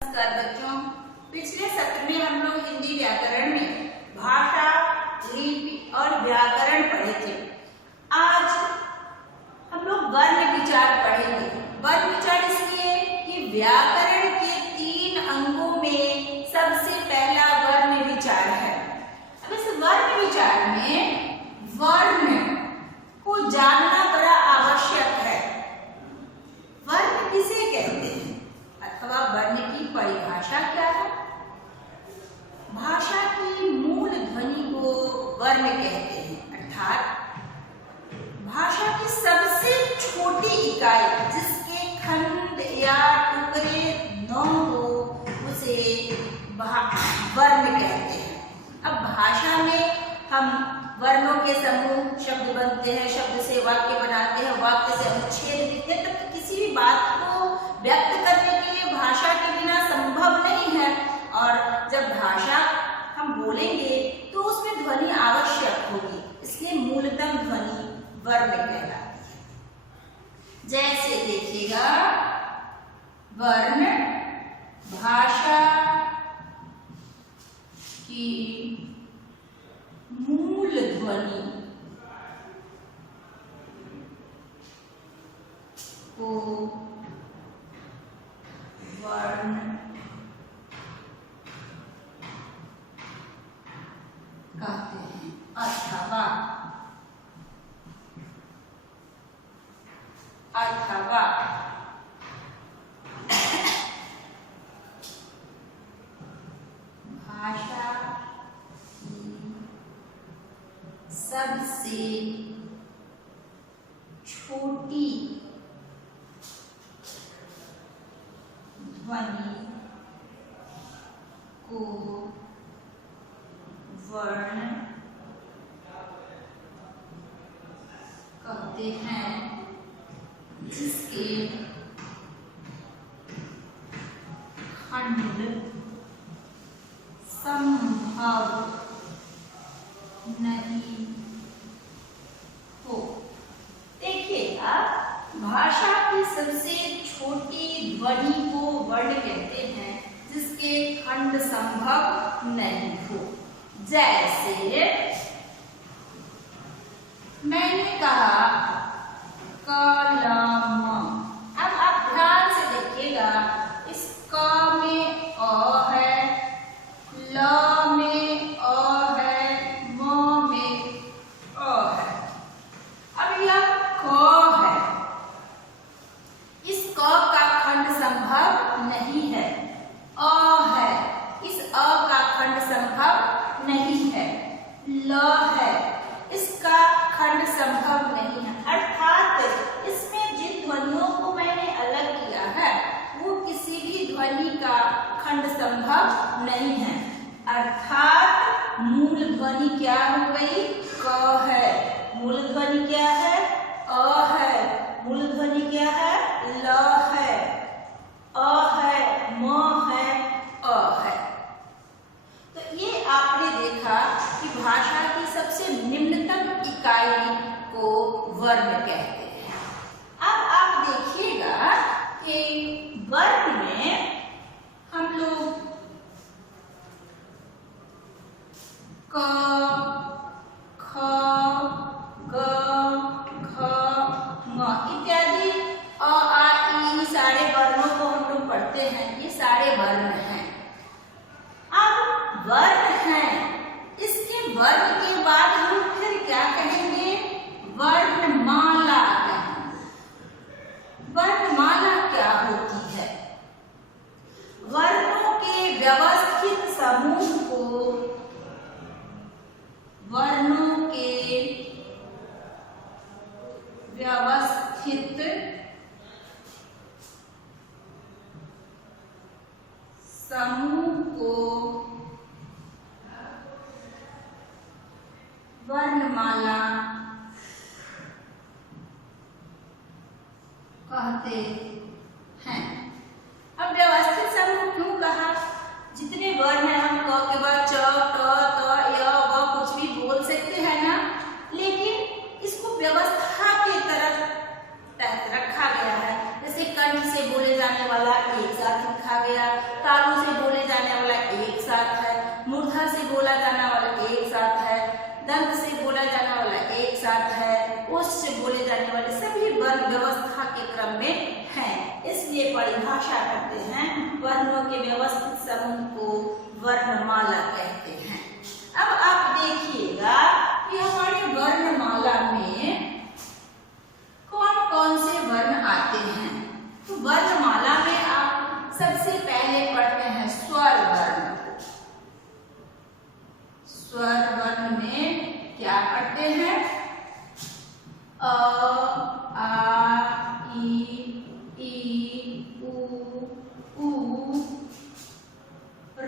नमस्कार बच्चों, पिछले सत्र में हम लोग हिंदी व्याकरण में भाषा, लिपि और व्याकरण पढ़े थे। आज हम लोग वर्ण विचार पढ़ेंगे। वर्ण विचार इसलिए कि व्याकरण के 3 अंगों में सबसे पहला वर्ण विचार है। अब इस वर्ण विचार में वर्ण को जानना बड़ा आवश्यक है। वर्ण किसे कहते हैं अथवा वर्ण की परिभाषा क्या है? भाषा की मूल ध्वनि को वर्ण कहते हैं, अर्थात भाषा की सबसे छोटी इकाई जिसके खंड या टुकड़े न हो उसे वर्ण कहते हैं। अब भाषा में हम वर्णों के समूह शब्द बनते हैं, शब्द से वाक्य बनाते हैं, वाक्य से अनुच्छेद लिखते हैं। तब किसी भी बात को व्यक्त करने के लिए भाषा के बिना संभव नहीं है। और जब भाषा हम बोलेंगे तो उसमें ध्वनि आवश्यक होगी, इसलिए मूलतम ध्वनि वर्ण कहलाती है। जैसे देखिएगा, वर्ण भाषा की मूल ध्वनि को वर्ण कहते हैं, अथवा भाषा की सबसे छोटी ध्वनि को वर्ण कहते हैं, जिसके खंड संभव नहीं हो। देखिएगा, भाषा की सबसे छोटी ध्वनि को वर्ण कहते हैं जिसके खंड संभव नहीं हो। जैसे मैंने कहा कलम। अब आप ध्यान से देखिएगा, इस क में अ है, ल में अ है, म में अ है। अब यह क है, इस क का खंड संभव नहीं है। अ है, इस अ का खंड संभव नहीं है। ल है, इसका खंड संभव नहीं है। अर्थात इसमें जिन ध्वनियों को मैंने अलग किया है वो किसी भी ध्वनि का खंड संभव नहीं है। अर्थात मूल ध्वनि क्या हो गई? क है। मूल ध्वनि क्या है? अ है। मूल ध्वनि क्या है? ल है। अ है, म है, अ है। तो ये आपने देखा कि भाषा की सबसे निम्नतम इकाई को वर्ण कहते हैं। अब आप देखिएगा कि वर्ण में हम लोग क, ख, ग, घ, ङ इत्यादि अ, आ, ई सारे वर्णों को हम लोग पढ़ते हैं। ये सारे वर्ण हैं। अब वर्ण हैं, इसके वर्ण के बाद हम फिर क्या कहेंगे? वर्णमाला कहेंगे। वर्णमाला क्या होती है? वर्णों के व्यवस्थित समूह को वर्णों के व्यवस्थित समूह को वर्णमाला कहते हैं। अब व्यवस्थित समूह क्यों कहा? जितने वर्ण हैं, हम क के बाद च, ट, त, य, व कुछ भी बोल सकते हैं ना, लेकिन इसको व्यवस्था के तरफ रखा गया है। जैसे कंठ से बोले जाने वाला एक साथ लिखा गया, तालु से बोले जाने वाला एक साथ है, मूर्धा से बोला जाने वाला एक साथ है, दंत से बोला जाने वाला एक साथ है, ओष्ठ से बोले जाने वाले सभी वर्ण व्यवस्था के क्रम में हैं। इसलिए परिभाषा करते हैं, वर्णों के व्यवस्थित समूह को वर्णमाला कहते हैं। अब आप देखिएगा कि हमारे वर्णमाला में कौन कौन से वर्ण आते हैं। तो वर्णमाला में आप सबसे पहले पढ़ते हैं स्वर वर्ण। स्वर वर्ण में क्या पढ़ते हैं? अ, आ, ई, उ,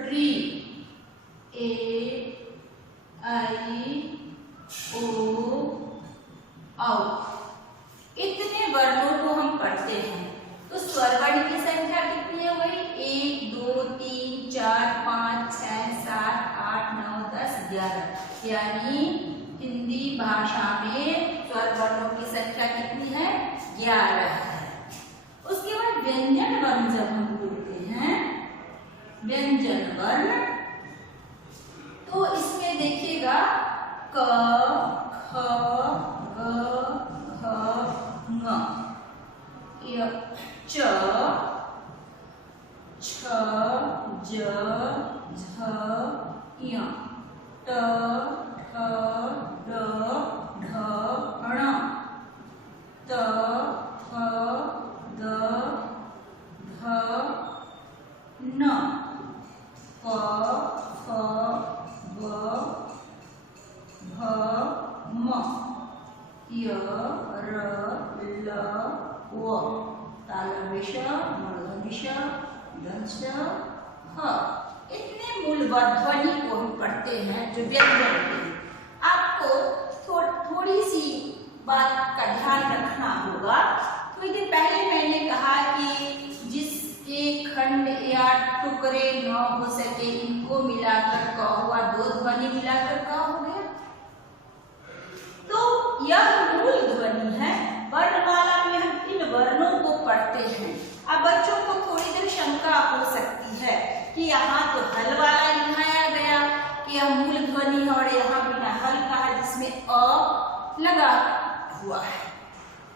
री, ए, आई, ओ, औ। इतने वर्णों को हम पढ़ते हैं। तो स्वर वर्ण की संख्या कितनी है? वही 1, 2, 3, 4, 5, 6, 7, 8, 9, 10, 11। यानी हिंदी भाषा में स्वर वर्णों की संख्या कितनी है? 11 है। उसके बाद व्यंजन वर्ण जब हम बोलते हैं, व्यंजन वर्ण, तो इसमें देखिएगा क, ख, ग, घ, ङ, य, च, छ, ज, झ, य, ट, ठ, ड, ढ, ण, त, थ, द, ध, न, प, फ, ब, भ, म, य, र, ल, व, तालव्य श, मूर्धन्य श, दंश, ह। इतने मूल ध्वनि को हम पढ़ते हैं जो व्यंजन के। आपको थोड़ी सी बात का ध्यान रखना होगा। थोड़ी देर पहले मैंने कहा कि जिसके खंड या टुकड़े न हो सके, इनको मिलाकर क हुआ, दो ध्वनि मिलाकर क हो गया। तो यह मूल ध्वनि है। वर्णमाला में हम इन वर्णों को पढ़ते हैं। अब बच्चों को थोड़ी देर शंका हो सकती है कि यहाँ तो हल वाला लिखाया गया कि यह मूल ध्वनि है और यहाँ बिना हल का है जिसमें अ लगा हुआ है।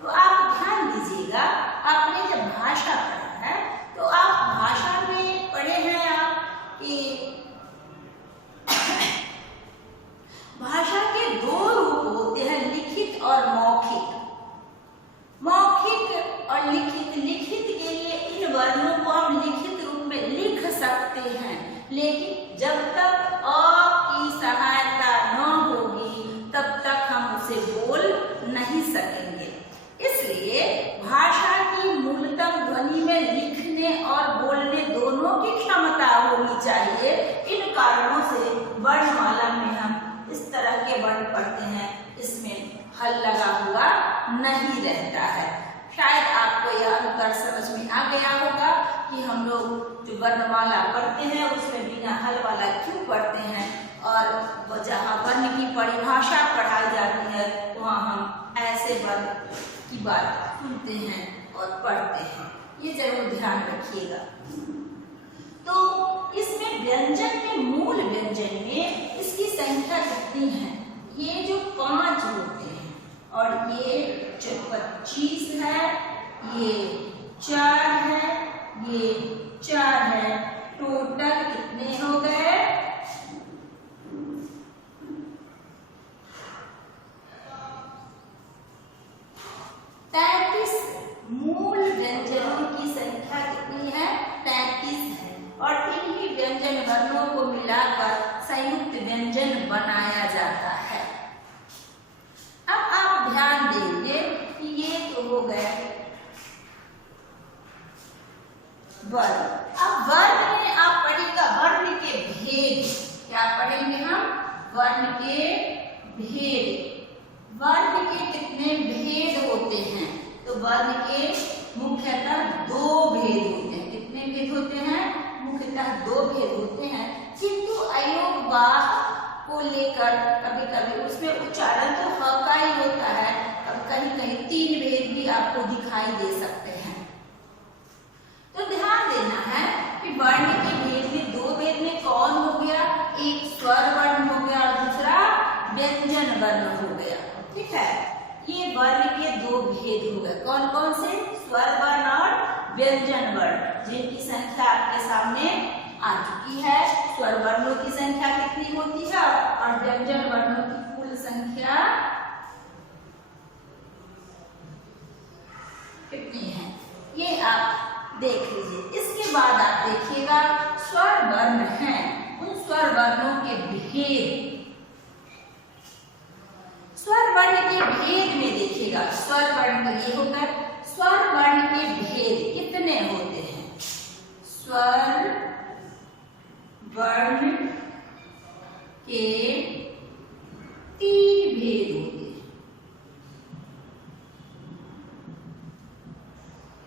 तो आप ध्यान दीजिएगा, आपने जब भाषा पढ़ा है तो आप भाषा में पढ़े हैं आप कि भाषा के दो रूप होते हैं, लिखित और मौखिक। मौखिक और लिखित। लिखित के लिए इन वर्णों को हम लिखित रूप में लिख सकते हैं, लेकिन जब तक अ की सहायता न होगी तब तक हम उसे बोल नहीं सकेंगे। इसलिए भाषा की मूलतम ध्वनि में लिखने और बोलने दोनों की क्षमता होनी चाहिए। इन कारणों से वर्णमाला में हम इस तरह के वर्ण पढ़ते हैं, इसमें हल लगा हुआ नहीं रहता है। शायद आपको यह अंतर समझ में आ गया होगा कि हम लोग जो वर्णमाला पढ़ते हैं उसमें बिना हल वाला क्यों पढ़ते हैं, और जहाँ वर्ण की परिभाषा पढ़ाई जाती है वहाँ हम ऐसे वर्ण की बात सुनते हैं और पढ़ते हैं। ये जरूर ध्यान रखिएगा। तो इसमें व्यंजन में, मूल व्यंजन में इसकी संख्या कितनी है? ये जो 5 होते हैं और ये जो 25 है, ये 4 है, ये 4 है, टोटल कितने हो गए? 33। मूल व्यंजनों की संख्या कितनी है? 33 है। और इन्हीं व्यंजन वर्णों को मिलाकर संयुक्त व्यंजन बनाया जाता है। अब आप ध्यान देंगे कि ये तो हो गए वर्ण। अब वर्ण में आप पढ़ेगा वर्ण के भेद। क्या पढ़ेंगे हम? वर्ण के भेद। वर्ण के कितने भेद होते हैं? तो वर्ण के मुख्यतः 2 भेद होते हैं। कितने भेद होते हैं? मुख्यतः 2 भेद होते हैं, किंतु अयोग वाह को लेकर कभी कभी उसमें उच्चारण तो ह का ही होता है, अब कहीं कहीं 3 भेद भी आपको दिखाई दे सकते हैं। तो ध्यान देना है कि वर्ण ठीक है। ये वर्ण के दो भेद हो गए, कौन कौन से? स्वर वर्ण और व्यंजन वर्ण, जिनकी संख्या आपके सामने आ चुकी है। स्वर वर्णों की संख्या कितनी होती है और व्यंजन वर्णों की कुल संख्या कितनी है, ये आप देख लीजिए। इसके बाद आप देखिएगा स्वर वर्ण हैं, उन स्वर वर्णों के भेद। स्वर वर्ण के भेद में देखिएगा, स्वर वर्ण तो ये होगा, स्वर वर्ण के भेद कितने होते हैं? स्वर वर्ण के 3 भेद होते हैं।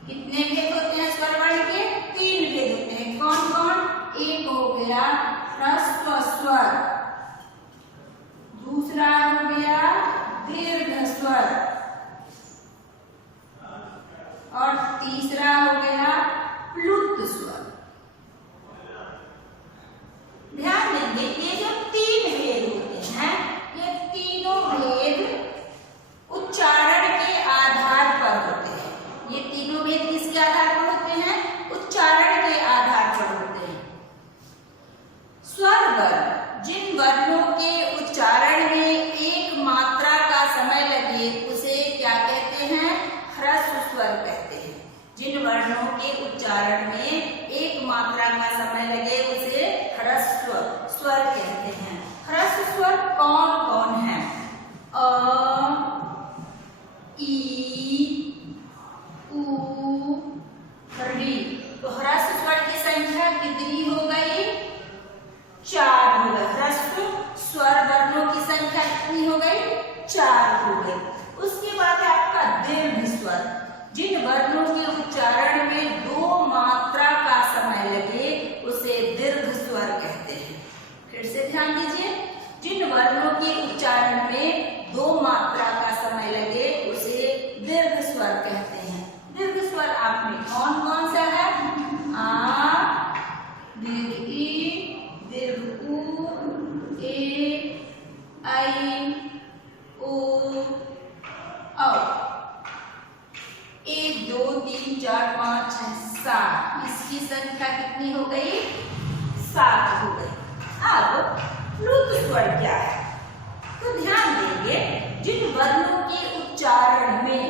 कितने भेद होते हैं स्वर वर्ण के? 3 भेद होते हैं। कौन कौन? एक हो गया ह्रस्व स्वर, दूसरा हो गया दीर्घ स्वर और तीसरा हो गया प्लुत स्वर। ध्यान देंगे ये जो 3 भेद होते हैं, ये तीनों भेद उच्चारण के आधार पर होते हैं। ये तीनों भेद किसके आधार पर होते हैं? उच्चारण के आधार पर होते हैं। स्वर वर्ण, जिन वर्णों के उच्चारण में एक मात्रा का समय लगे उसे क्या कहते हैं? ह्रस्व स्वर कहते हैं। जिन वर्णों के उच्चारण में एक मात्रा का समय लगे उसे ह्रस्व स्वर कहते हैं। ह्रस्व स्वर कौन कौन है? अ, ई, उ, री। तो ह्रस्व स्वर की संख्या कितनी हो गई? 4 हो गई। ह्रस्व स्वर वर्णों की संख्या कितनी हो गई? 4 हो गई। उसके बाद है आपका दीर्घ स्वर, जिन वर्णों के उच्चारण में 2 मात्रा का समय लगे उसे दीर्घ स्वर कहते हैं। फिर से ध्यान दीजिए, जिन वर्णों के उच्चारण में 2 मात्रा का समय लगे उसे दीर्घ स्वर कहते हैं। दीर्घ स्वर आप में कौन कौन सा है? आ, दीर्घ ई, दीर्घ उ, ए, आई, ओ, औ। 1 2 3 4 5 6 7, इसकी संख्या कितनी हो गई? 7 हो गई। अब प्लुत स्वर क्या है? तो ध्यान देंगे, जिन वर्णों के उच्चारण में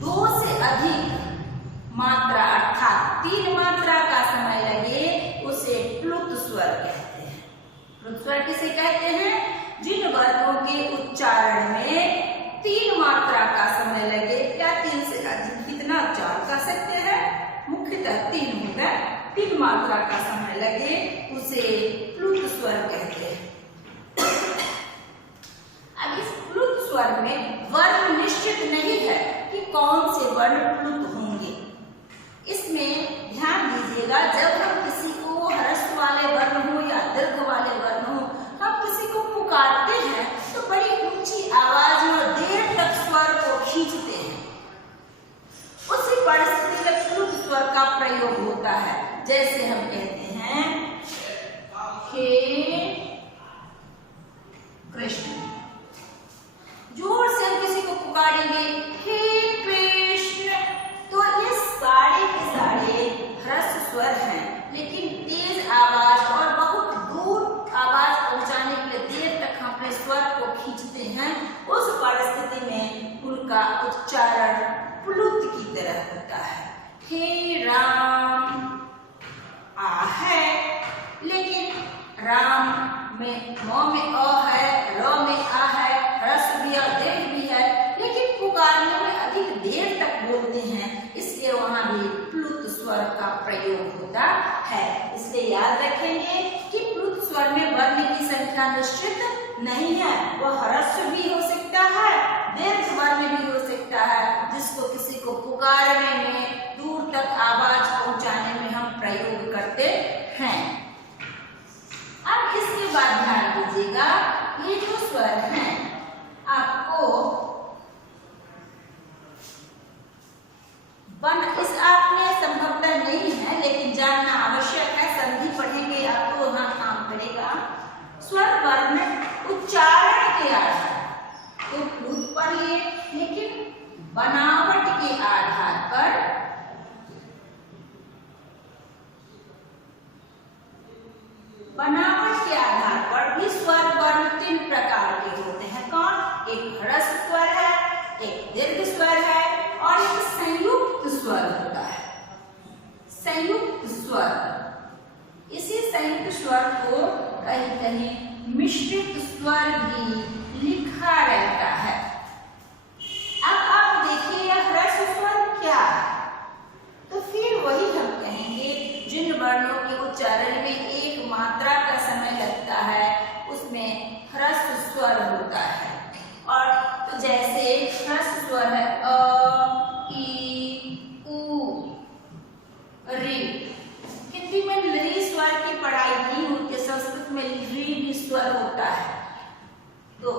2 से अधिक मात्रा अर्थात 3 मात्रा का समय लगे उसे प्लुत स्वर कहते हैं। प्लुत स्वर किसे कहते हैं? जिन वर्णों के उच्चारण में 3 मात्रा का समय लगे, क्या 3 से अधिक कितना? 4 कह सकते हैं, मुख्यतः 3 होगा। 3 मात्रा का समय लगे उसे प्लुत स्वर कहते हैं। अब इस प्लुत स्वर में वर्ण निश्चित नहीं है कि कौन से वर्ण प्लुत होंगे। इसमें ध्यान दीजिएगा, जब हम किसी को ह्रस्व वाले वर्ण हो या दीर्घ वाले वर्ण हो, हम किसी को पुकारते हैं तो बड़ी ऊंची आवाज में और देर तक स्वर को खींचते हैं। उसी परिस्थिति में प्लुत स्वर का प्रयोग होता है। जैसे हम कहते हैं हे कृष्ण, जोर से हम किसी को पुकारेंगे हे कृष्ण, तो ये सारे के सारे ह्रस्व स्वर हैं, लेकिन तेज आवाज और बहुत दूर आवाज पहुंचाने के लिए देर तक हम अपने स्वर को खींचते हैं। उस परिस्थिति में उनका उच्चारण प्लुत की तरह होता है। हे राम, आ है, लेकिन राम में म में अ है, र में आ है, ह्रस्व भी और दीर्घ भी है, लेकिन पुकारने में अधिक देर तक बोलते हैं, इसलिए वहां भी प्लुत स्वर का प्रयोग होता है। इसलिए याद रखेंगे कि प्लुत स्वर में वर्ण की संख्या निश्चित नहीं है। वह ह्रस्व भी हो सकता है, दीर्घ वर्ण भी हो सकता है, जिसको किसी को पुकारने में, दूर तक आवाज पहुंचाने में हम प्रयोग करते हैं। अब इसके बाद ध्यान दीजिएगा, ये जो स्वर हैं आपको इस आपने संभवतः नहीं है लेकिन जानना आवश्यक है, संधि पढ़ेंगे आपको वहां काम करेगा। स्वर वर्ण उच्चारण के आधार, तो प्लुत पर बनावट के आधार पर भी स्वर वर्ण 3 प्रकार के होते हैं। कौन? एक ह्रस्व स्वर है, एक दीर्घ स्वर है और एक संयुक्त स्वर होता है। संयुक्त स्वर, इसी संयुक्त स्वर को कहीं कहीं मिश्रित स्वर भी लिखा रहता है। अब आप देखिए यह ह्रस्व स्वर क्या है, तो फिर वही हम कहेंगे जिन वर्णों के उच्चारण में एक मात्रा का समय लगता है उसमें ह्रस्व स्वर होता है। और तो जैसे ह्रस्व स्वर है अ, ई, उ, री। हिंदी में री स्वर की पढ़ाई नहीं होती, संस्कृत में री भी स्वर होता है। तो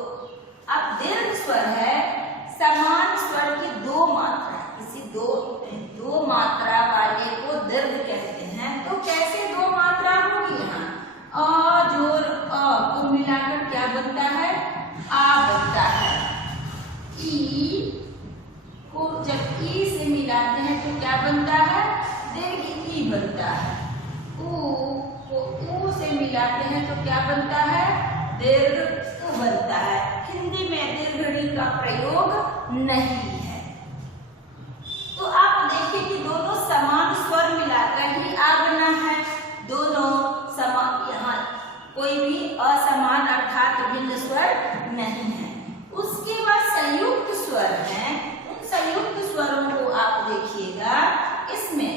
अब दीर्घ स्वर है समान स्वर की 2 मात्रा, किसी दो मात्रा वाले को दीर्घ कहते हैं। तो कैसे 2 मात्रा होगी? यहाँ अ जोर अ को मिलाकर क्या बनता है? आ बनता है। ई को जब ई से मिलाते हैं तो क्या बनता है? दीर्घ ई बनता है। उ को ऊ से मिलाते हैं तो क्या बनता है? दीर्घ उ बनता है। हिंदी में दीर्घ ऋ का प्रयोग नहीं है। तो आप देखिए कि दोनों समान स्वर मिलाकर ही आ बना है। दोनों समान, यहाँ कोई भी असमान अर्थात भिन्न स्वर नहीं है। उसके बाद संयुक्त स्वर हैं। उन संयुक्त स्वरों को आप देखिएगा, इसमें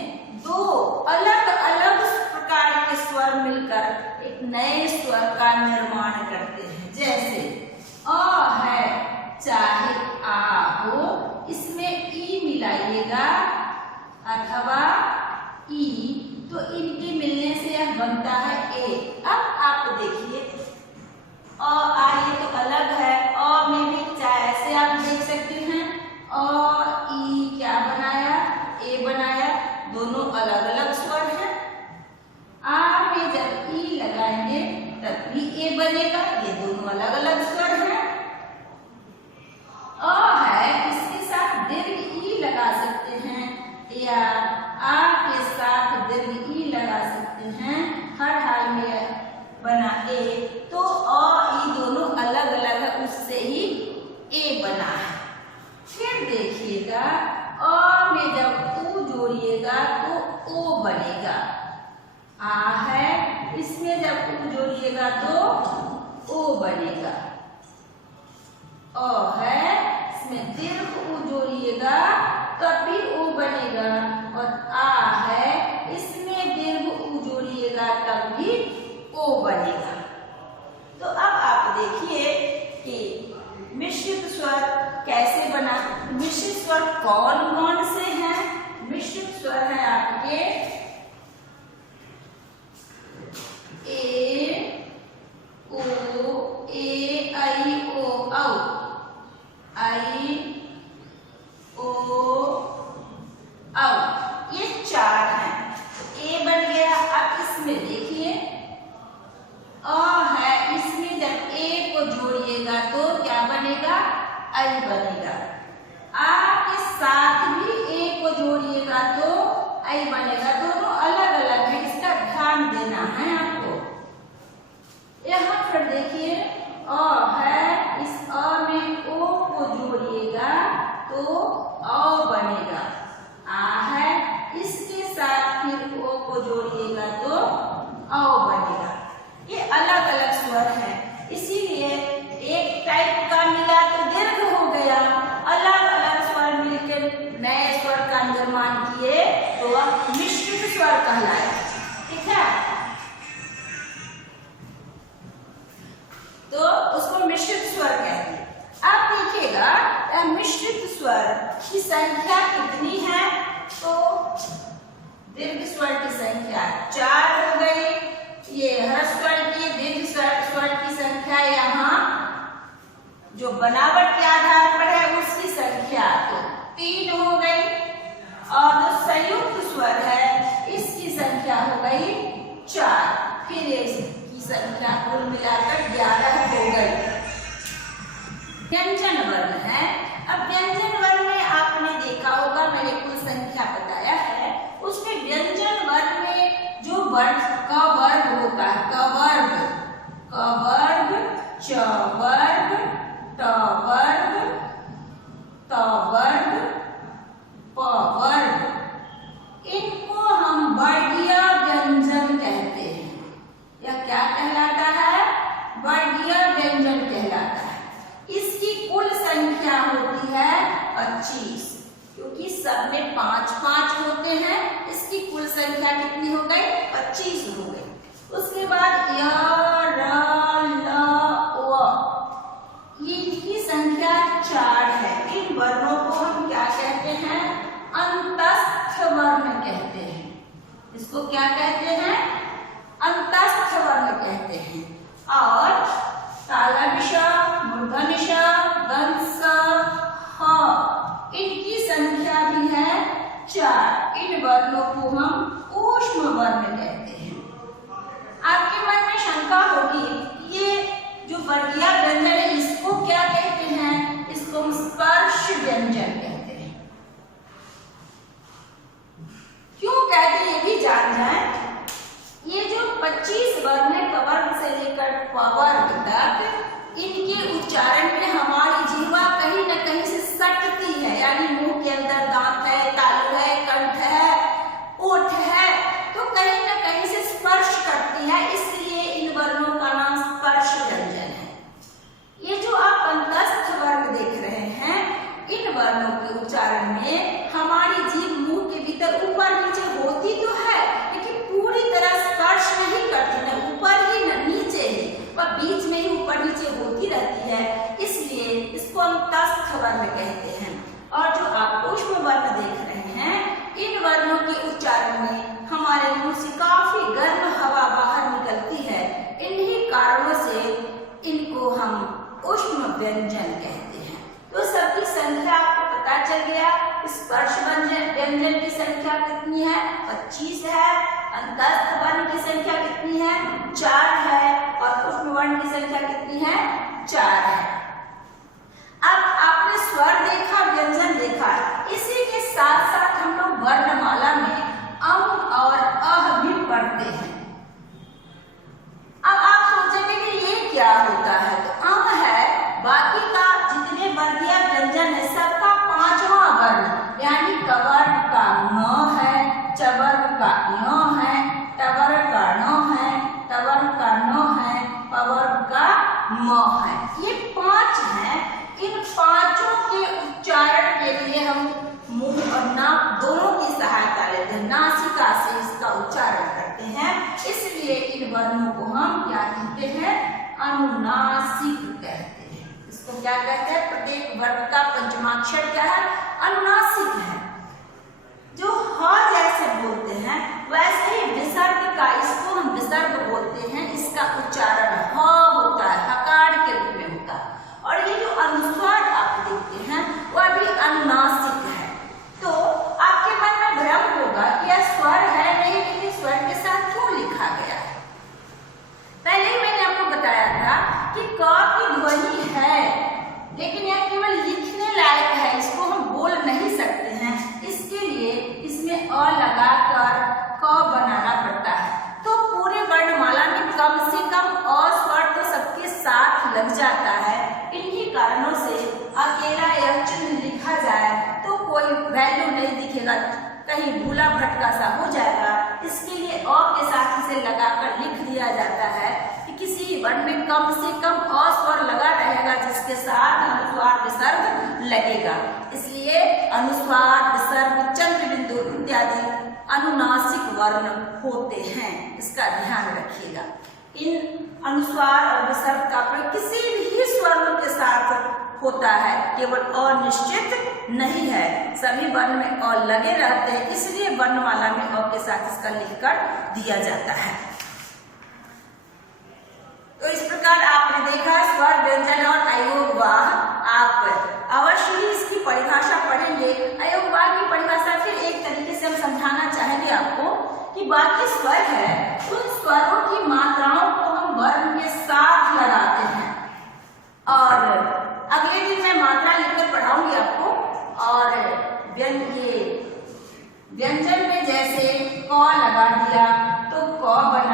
2 अलग अलग प्रकार के स्वर मिलकर एक नए स्वर का निर्माण करते हैं। जैसे अ है, चाहे आ हो, इसमें ई मिलाइएगा अथवा ई, तो इनके मिलने से यह बनता है ए। अब आप देखिए अ आ ये तो अलग है, अ में भी चाहे ऐसे आप देख सकते हैं अ ई क्या बनाया? ए बनाया। दोनों अलग अलग स्वर हैं। आ में जब ई लगाएंगे तब भी ए बनेगा। ये दोनों अलग अलग स्वर हैं। अ है, इसके साथ दीर्घ ई लगा सकते हैं या आ के साथ दीर्घ ई लगा सकते हैं। हर हाल में बना ए। तो अ ई दोनों अलग अलग है, उससे ही ए बना है। फिर देखिएगा अ में जब ऊ जोड़िएगा तो ओ बनेगा। आ है, इसमें जब ऊ जोड़िएगा तो ओ बनेगा। अ है, इसमें दीर्घ ऊ जोड़िएगा तब भी ओ बनेगा। और आ है, इसमें दीर्घ ऊ जोड़िएगा तब भी ओ बनेगा। तो अब आप देखिए कि मिश्रित स्वर कैसे बना। मिश्रित स्वर कौन कौन से हैं? मिश्रित स्वर है आपके ए, ओ, ए, आई, ओ, औ, आई, ओ, औ। ये 4 हैं। ए बन गया। अब इसमें देखिए अ है, इसमें जब ए को जोड़िएगा तो क्या बनेगा? आई बनेगा। आ के साथ भी ए को जोड़िएगा तो आई बनेगा। दोनों अलग अलग है, इसका ध्यान देना है आपको। यहाँ पर देखिए अ है, इस अ में ओ को जोड़िएगा तो औ बनेगा। आ है, इसके साथ फिर ओ को जोड़िएगा तो औ बनेगा। ये अलग अलग स्वर है, इसीलिए एक टाइप का मिला तो दीर्घ हो गया। अलग अलग स्वर मिलकर नए स्वर का निर्माण किए तो वह मिश्रित स्वर कहलाए। ठीक है, तो उसको मिश्रित स्वर कहते हैं। अब देखिएगा मिश्रित स्वर की संख्या कितनी है? तो दीर्घ स्वर की संख्या 4 हो गई। ये ह्रस्व स्वर की, दीर्घ स्वर की संख्या यहाँ जो बनावट के आधार पर है उसकी संख्या तो 3 हो गई। और जो संयुक्त स्वर है इसकी संख्या हो गई 4। फिर इसकी संख्या कुल मिलाकर 11 हो गई। व्यंजन वर्ण है। अब व्यंजन वर्ण में आपने देखा होगा, मैंने कुल संख्या बताया है, उसमें व्यंजन वर्ण में जो वर्ण क वर्ग होता है, क वर्ग वर्ग, च वर्ग, ट वर्ग, त वर्ग, प वर्ग। इनको हम वर्गीय व्यंजन कहते हैं। यह क्या कहलाता है? वर्गीय व्यंजन कहलाता है। इसकी कुल संख्या होती है 25, क्योंकि सब में 5-5 होते हैं। इसकी कुल संख्या कितनी हो गई? 25 हो गई। उसके बाद य, र, ल, व, इनकी संख्या 4 है। इन वर्णों को हम क्या कहते हैं? अंतस्थ वर्ण कहते हैं। इसको क्या कहते हैं? अंतस्थ वर्ण कहते हैं। और तालव्य, मूर्धन्य, दंत, ह, इनकी संख्या भी है 4। इन वर्णों को हम ऊष्म वर्ण कहते हैं। आपके मन में शंका होगी, ये जो वर्गीय व्यंजन है इसको क्या कहते हैं? इसको हम स्पर्श व्यंजन कहते हैं। क्यों कहते हैं ये भी जान जाए। ये जो 25 वर्ण है, क वर्ग से लेकर प वर्ग तक, इनके उच्चारण में हमारी जीवा कहीं न कहीं से सटती है। यानी मुंह के अंदर दांत है, तालु है, कंठ है, ओठ है, तो कहीं न कहीं से स्पर्श करती है। इसलिए इन वर्णों का नाम स्पर्श व्यंजन है। ये जो आप अंतस्थ वर्ण देख रहे हैं, इन वर्णों के उच्चारण में हमारी जीभ मुंह के भीतर ऊपर नीचे होती तो है, लेकिन पूरी तरह स्पर्श नहीं करती, न ऊपर ही न नीचे ही, वह बीच में ही ऊपर नीचे होती रहती है। इसलिए इसको हम अंतस्थ वर्ण कहते हैं। और जो आप ऊष्म वर्ण देख रहे हैं, इन वर्णों के उच्चारण में हमारे मुंह से काफी गर्म हवा बाहर निकलती है। इन्हीं कारणों से इनको हम ऊष्म व्यंजन कहते हैं। तो सबकी संख्या आपको पता चल गया। स्पर्श व्यंजन की संख्या कितनी है? 25 है। अंतस्थ वर्ण की संख्या कितनी है? 4 है। और ऊष्म वर्ण की संख्या कितनी है? 4 है। अब आपने स्वर देखा, व्यंजन देखा, इसी के साथ साथ हम लोग वर्णमाला में अं और अह भी पढ़ते हैं। अब आप सोचेंगे कि ये क्या होता है? तो अं है, बाकी का जितने वर्गीय व्यंजन है सबका 5वां वर्ण, यानी क वर्ग का न है, च वर्ग का य है, ट वर्ग का ण है, ट वर्ग का न है, प वर्ग का म है। ये 5 हैं। इन 5 के उच्चारण के लिए हम मुंह और नाक दोनों की सहायता लेते हैं, नासिका से इसका उच्चारण करते हैं। इसलिए इन वर्णों को हम क्या कहते हैं? अनुनासिक कहते हैं। इसको क्या कहते हैं? प्रत्येक वर्ग का पंचमाक्षर क्या है? अनुनासिक है। जो ह जैसे बोलते हैं वैसे ही विसर्ग का, इसको हम विसर्ग बोलते हैं। इसका उच्चारण ह होता है, हकार के रूप में होता है। और ये जो अनुस्वार आप देखते हैं वह भी अनुनासिक है। तो आपके मन में भ्रम होगा कि यह स्वर है नहीं, लेकिन स्वर के साथ क्यों लिखा गया है? पहले ही मैंने आपको बताया था कि क की ध्वनि है, लेकिन यह केवल लिखने लायक है, इसको हम बोल नहीं सकते हैं। इसके लिए इसमें अ लगाकर क बनाना पड़ता है। तो पूरे वर्णमाला में कम से कम अ स्वर तो सबके साथ लग जाता है। इन्हीं कारणों से अकेला यह चिन्ह लिखा जाए तो कोई वैल्यू नहीं दिखेगा, कहीं भूला भटका सा हो जाएगा। इसके लिए अ के साथ इसे लगाकर लिख दिया जाता है कि किसी वर्ण में कम से कम अ स्वर लगा रहेगा, जिसके साथ अनुस्वार विसर्ग लगेगा। इसलिए अनुस्वार, विसर्ग, चंद्र बिंदु इत्यादि अनुनासिक वर्ण होते हैं। इसका ध्यान रखिएगा। इन अनुस्वार और विसर्ग का प्रयोग किसी भी स्वरों के साथ होता है, केवल अनिश्चित नहीं है। सभी वर्ण में अ लगे रहते हैं, इसलिए वर्णमाला में अ के साथ इसका लिखकर दिया जाता है। तो इस प्रकार आपने देखा स्वर, व्यंजन और अयोगवाह। आप अवश्य ही इसकी परिभाषा पढ़ेंगे। अयोगवाह की परिभाषा फिर एक तरीके से हम समझाना चाहेंगे आपको कि बाकी स्वर है, उन स्वरों की मात्राओं को हम वर्ण के साथ लगाते हैं। और अगले दिन मैं मात्रा लिखकर पढ़ाऊंगी आपको। और व्यंजन में जैसे क लगा दिया तो क बन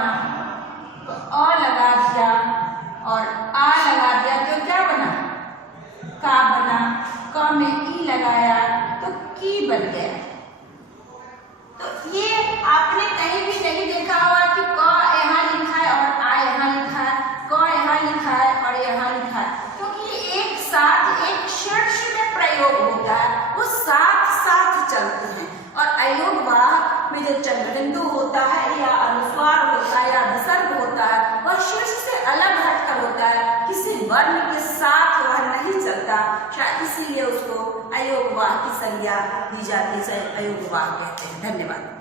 बिंदु होता है या अनुस्वार होता है या विसर्ग होता है वह शीर्ष से अलग हटकर होता है, किसी वर्ण के साथ वह नहीं चलता, शायद इसीलिए उसको अयोग्यवाह की संज्ञा दी जाती है, अयोग्यवाह कहते हैं। धन्यवाद।